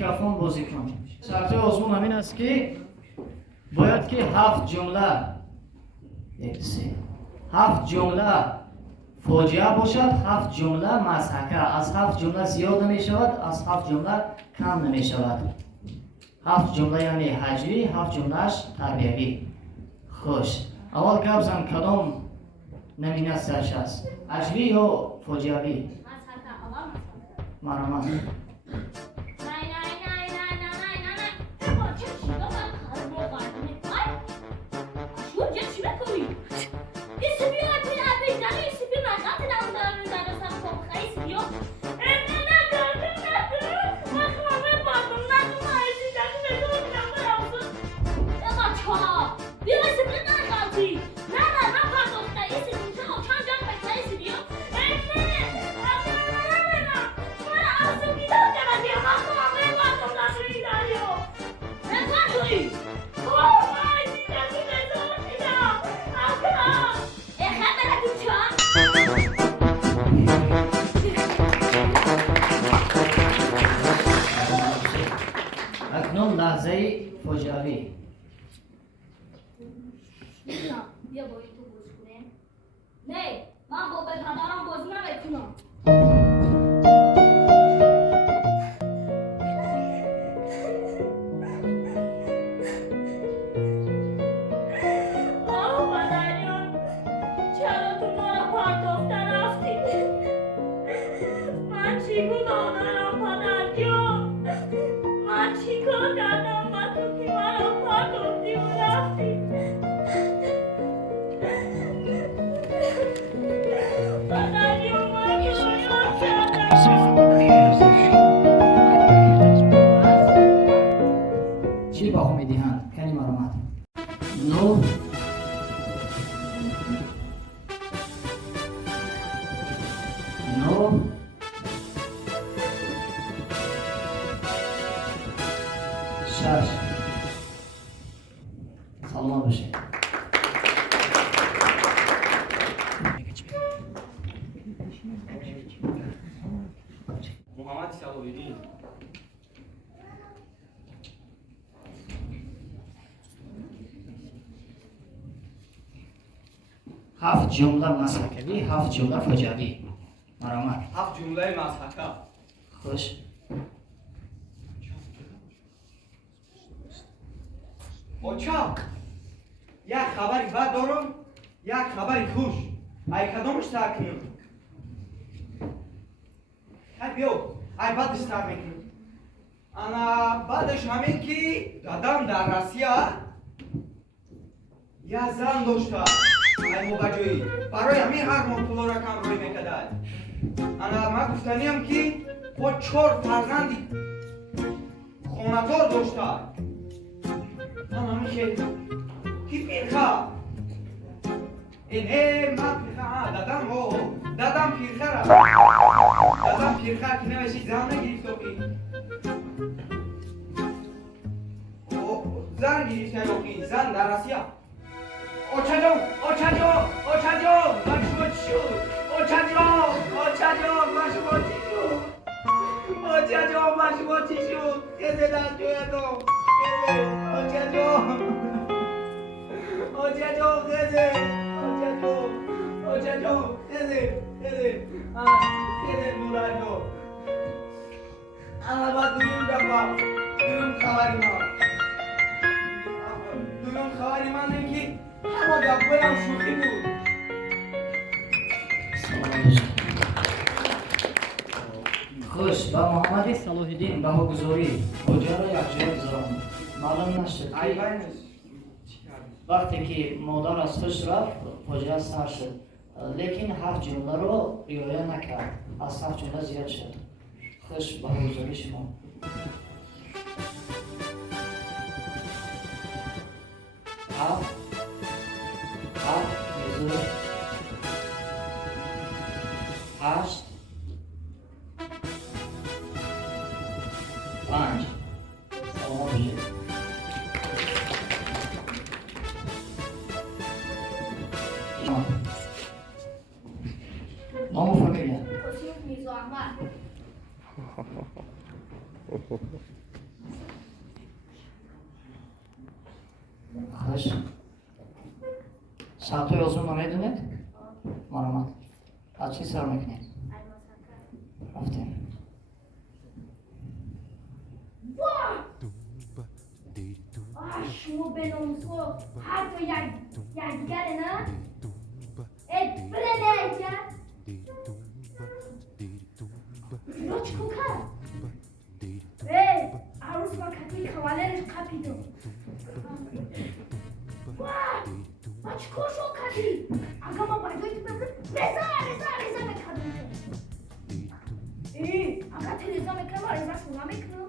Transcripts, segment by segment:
میکروفون بازی کن. شرط آزمون همین است که باید که 7 جمله 7 جمله فاجعه باشد، 7 جمله مضحکه. از 7 جمله زیاد نمی شود، از 7 جمله کم نمی شود. 7 جمله یعنی هجوی، 7 جملهش تربیوی. خوش. اول گپ زن کدام نمینه سرش است؟ هجوی یا فاجعه‌وی؟ مرحمت. اکنون لحظه فاجعه‌وی. بیا با این تو گوش کنیم. نه من با پدرم بازی نمیکنم. چی باهم میدهند؟ کنی مرامت. 9 6 سلام باشید. محمد صلاح‌الدین. 7 جمله مسحکوی، 7 جمله فاجعه‌وی. مرامت. 7 جمله مضحکه. خوش. بچه یک خبری بد دارم، یک خبری خوش. ای کدامش ترک کنم؟ ای بیو، ای بدش ترک میکنم. انا بعدش همین که دادم در روسیه یه زن داشته. ای موقعی برای همین هر ماه پول رقم روی میکرده. انا من گفتنیم که با 4 فرزندی خانه‌دار داشته. انا میشه کی پیرخه اینه من پیرخه دادم پیرخه را دادم پیرخه که نمیشه زن نگیرید تو که زن گیرید که زن در روسیه. آچا جان من شما چی شد؟ آچا جان من شما چی شد؟ آچا جان من شما چی شد؟ خیلی دست جویه تو آچا جان خیلی مولای جو اما با دویم بابا دویم خبری من نمی اما گفت شوخی بود. خوش. با محمد صلاح‌الدین بهاگذاری فاجعه را یک جای بذارم. معلوم نشد وقتی که مادر از خوش رفت فاجعه سر شد، لیکن 7 جمله رو رعایت نکرد. از 7 جمله زیاد شد. خوش. بهاگذاری شما. میزور 8 5 سلام باشید. نام و فامیلیه؟ میزو احمد. خوش. ساعتهای ازمون رو میدونید؟ مرامت. از چی سر میکنید؟ رفتیم. شما به ناموسو حرف یکدیگره نه؟ بره نه یکدیگر؟ اینا چیکار کرد؟ عروس ما کتوی کواlerش قپیدو ما چیکار شو کردی؟ اگه ما بایدوی تو ببرم رزا میکردم اگه تو رزا میکنم رزا شما میکنم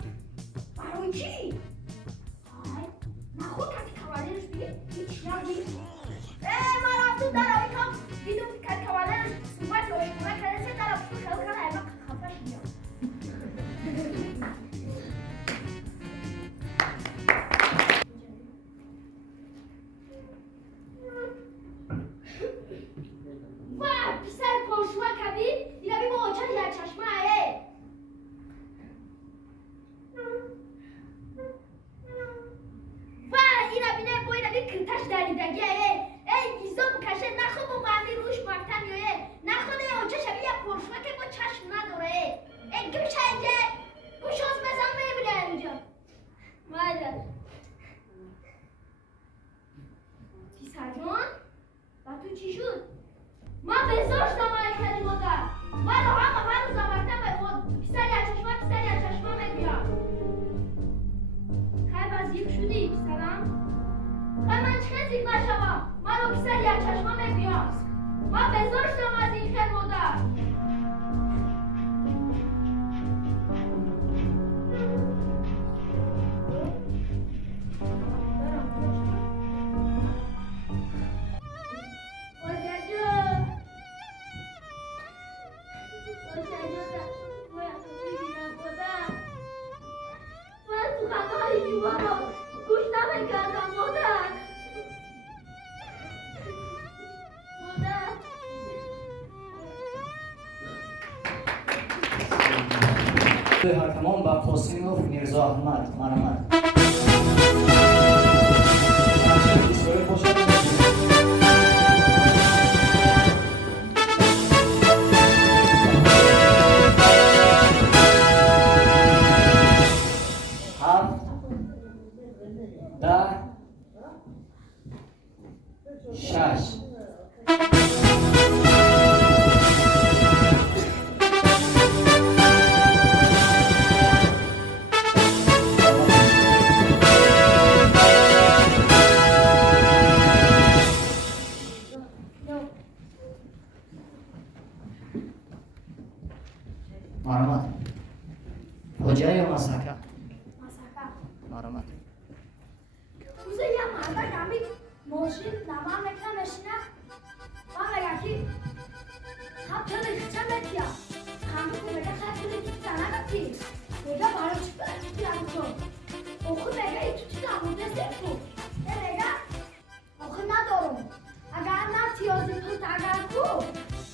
برای چی؟ نخود کتی کواlerش بگه هیچ نگی ما رفتم در آوی کام دیدم کتی کواlerش صحبت روشمونه کرده سه در آفشون خیلی کنه اینا خفش بیاد پسر پرشوه کبیر اینا بی با آچان یک چشمه ایه اینا بینه با اینا بی کرتش دریدگی ایه ایزا بکشه نخو با بندی روش مکتم یویه نخو ده آچه شبیه یک پرشوه که با چشم نداره گوشه اینجا گوشاز بزن میبینه اینجا مادر پسر جان و تو چی شد؟ ما بزرش زمانی کردیم مادر ما رو همه زمانتم به پسر یا چشمه میگویم خیلی وزیق شدی پسرم خیلی من چه زید نشوم ما رو پسر یا چشمه میگویم ما بزرش زمانی کردیم مادر حاکمان با قاسموف میرزا احمد مرحمت اسرائیل باشد هفت ده شش مرحمت کجا یا مسکه؟ مرحمت روزه یه مرده گمی ماشین نمان میکنه نشینه من بگه کی خب چه ریخچه میکیا خمی که بگه خب چه ریخچه نگفتی بگه برای چی بگه چی نگفتم آخه بگه ای تو چی نمونده سیکو بگه آخه ندارم اگر نه تیازی پوت اگر کو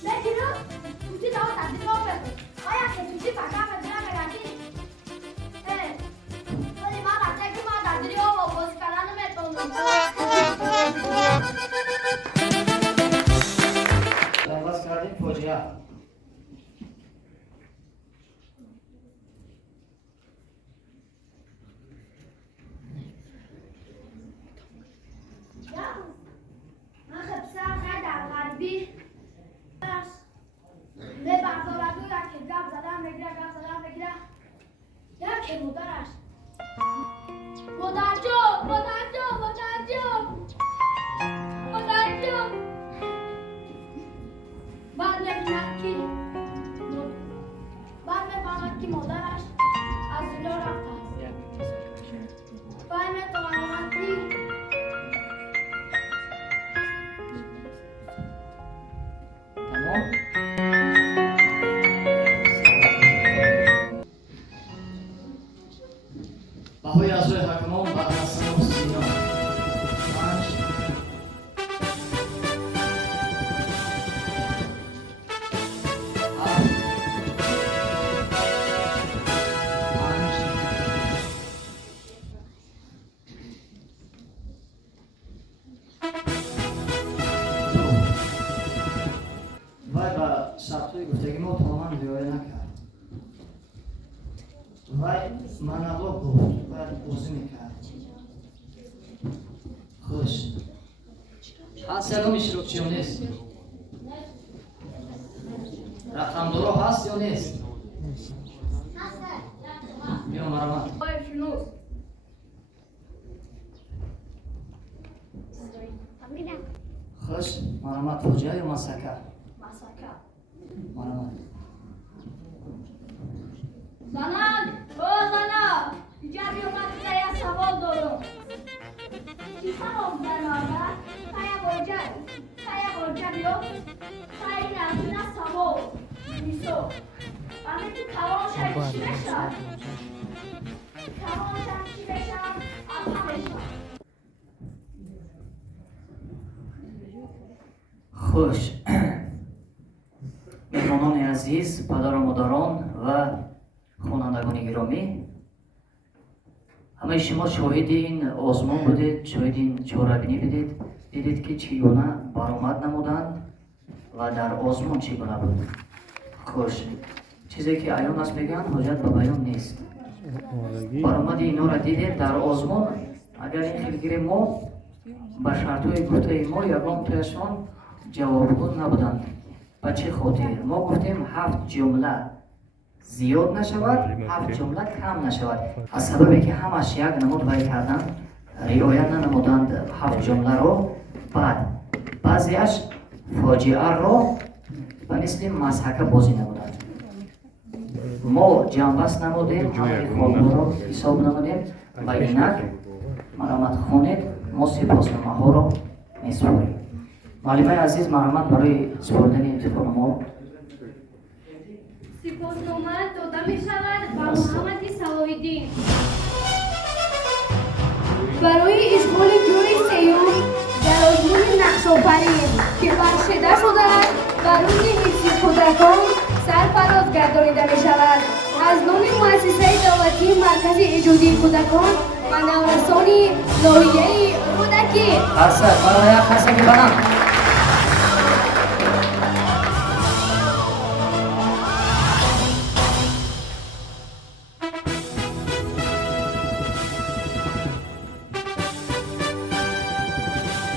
نگیرم توتی داو تبدیل رو بگو آیا که توتی بگه بگه بگه کی ولی من بچه که من دردی رو با باز کردن میتونم شنباز کردیم فوجیه شرطهای گفتگی ما تماما رعایت نکرد. وای منابع گفت باید بازی میکرد. خوش. هست یکم شروع چیو نیست؟ رقم درو هست یا نیست؟ بیا مرمت. خوش مرمت فوجه یا مسکه؟ مسکه. مرمت. زنان، زنان، اینجا بیامد که یک سوال دارم. چی سوال برنامه؟ saya bekerja saya nggak sama bisa kami tuh kalau saya special apa besar خوش مهمانان عزیز پدر و مادران و خوانندگان گرامی همه شما شاهد این آزمون بودید شاهد این چهاربینی بدید دیدید که چگونه برآمد نمودند و در آزمون چگونه بود خوش چیزی که عیان است بگن حاجت به بیان نیست برآمد اینا را دیدید در آزمون اگر این خیلگیر ما به شرطهای گفته ما یگان تویشان جوابگو نبودند به چه خاطر ما گفتیم 7 جمله زیاد نشود 7 جمله کم نشود از سببی که همش یک نمود وی کردند رعایت ننمودند 7 جمله رو بعد بعضیش فاجعه رو به مثل مسحکه بازی نمودند ما جنبست نمودیم همه خوابها رو حساب نمودیم و اینک مرحمت خونید ما سپاسنامه ها رو میسپاریم معلمه عزیز مرحمت برای سپردن انتخاب ما سپاسنامه داده می شود با محمد صلاح‌الدین برای اشغال جای سیوم در ازمون نقش‌آفرین که برشده شده است و روز حفظی کودکان سرفراز گردانیده می شود از نام مؤسسه دولتی مرکز ایجادی کودکان و نورسانی ناحیه رودکی برای خسته بنام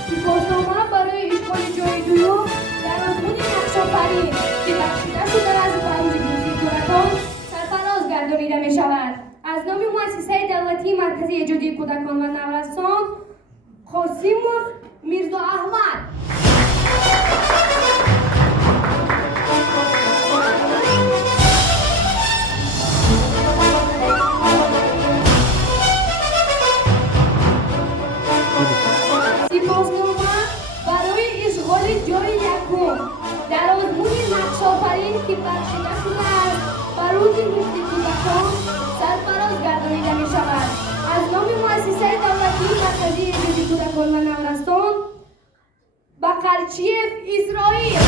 سپاسنامه برای اشغال جای دوم در ازمون نقش‌آفرین که بخشیده شده است و روز حفظی کودکان سرفراز گردانیده می شود از نام مؤسسه دولتی مرکز ایجادی کودکان و نورسان قاسموف میرزا احمد سپاسنامه برای اشغال جای یکم در ازمون نقش‌آفرین که بخشیده شده است و روز حفظی کودکان سرفراز گردانیده می شود از نام مؤسسه دولتی مرکزی ایجادی کودکان و نورسان بقرچیف اسرائیل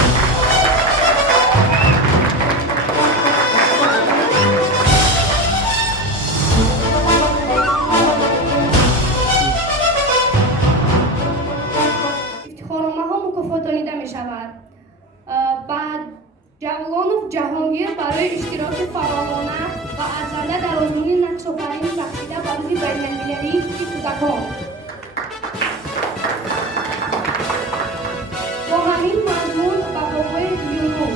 افتخارنامه ها مکافاتانیده می شود بعد جوانوف جهانگیر برای اشتراک فعالانه و ارزنده در ازمون نقش‌آفرین بخشیده به روز بین‌المللی کودکان با همین مضمون و بابای یونو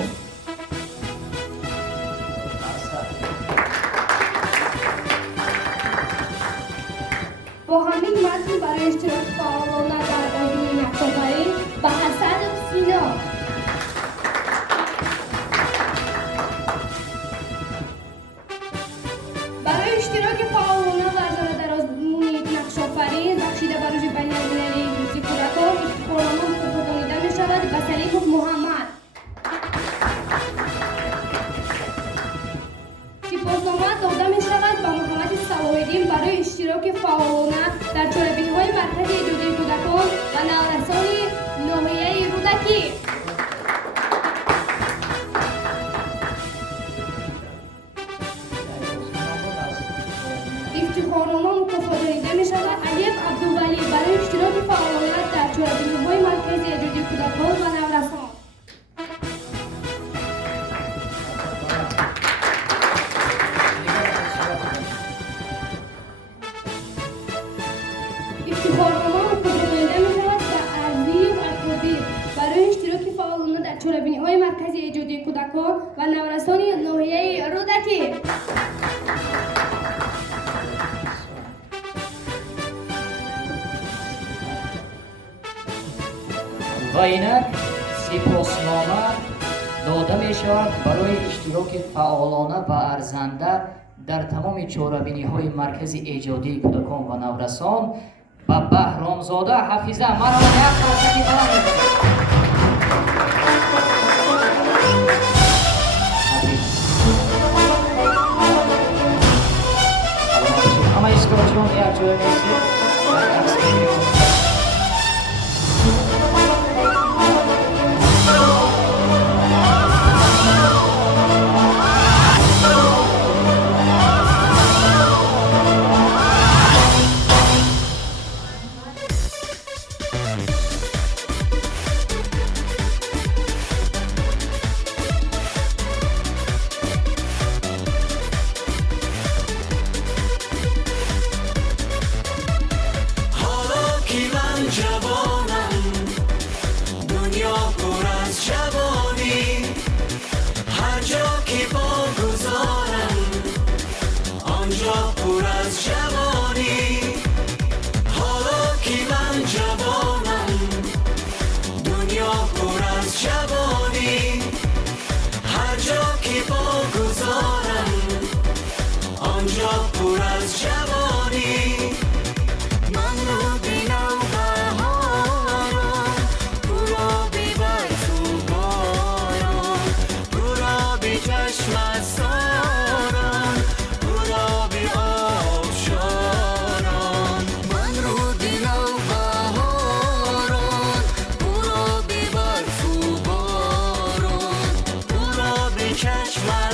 با همین متن برای اشتراک فعالانه در ازمون نقش‌آفرین به حسد سینا برای اشتراک فعالانه و ارزنده در ازمون نقش‌آفرین بخشیده به روز بین‌المللی حفظی کودکان افتخارنامه مکافاتانیده می شود به سلیموف محمد سپاسنامه داده می شود به محمد صلاح‌الدین برای اشتراک فعالانه در چهاربینی‌های مرکز ایجادی کودکان و نورسانی ناحیه رودکی افتخارنامه مکافاتانیده می شود ایوب عبدالولی برای اشتراک فعالانه در چهاربینی‌های مرکز ایجادی کودکان و نورسان مرکزی ایجادی کودکان و نورسانی ناحیه رودکی. و اینک سپاسنامه داده می شود برای اشتراک فعالانه و ارزنده در تمام چاره‌بینی های مرکزی ایجادی کودکان و نورسان و بهرامزاده حفیظه. مرحبا یک فرصتی برام همه اشتراکیان یک جای میسید catch my